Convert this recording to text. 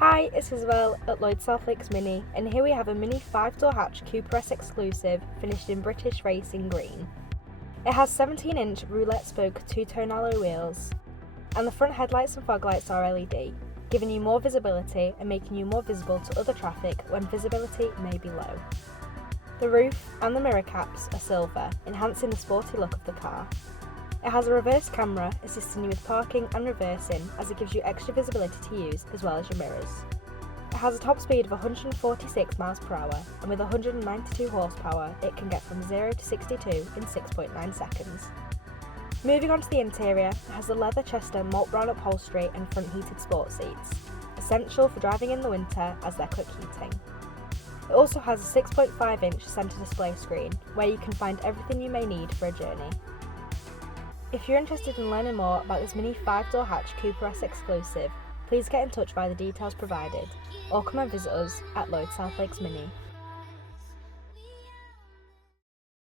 Hi, it's Isabel at Lloyd South Lakes Mini, and here we have a Mini 5-door hatch Cooper S exclusive finished in British Racing Green. It has 17-inch roulette spoke two-tone alloy wheels, and the front headlights and fog lights are LED, giving you more visibility and making you more visible to other traffic when visibility may be low. The roof and the mirror caps are silver, enhancing the sporty look of the car. It has a reverse camera assisting you with parking and reversing, as it gives you extra visibility to use as well as your mirrors. It has a top speed of 146 miles per hour, and with 192 horsepower it can get from 0 to 62 in 6.9 seconds. Moving on to the interior, it has the Leather Chester Malt Brown upholstery and front heated sport seats, essential for driving in the winter as they're quick heating. It also has a 6.5-inch centre display screen, where you can find everything you may need for a journey. If you're interested in learning more about this Mini 5-door hatch Cooper S exclusive, please get in touch via the details provided, or come and visit us at Lloyd South Lakes Mini.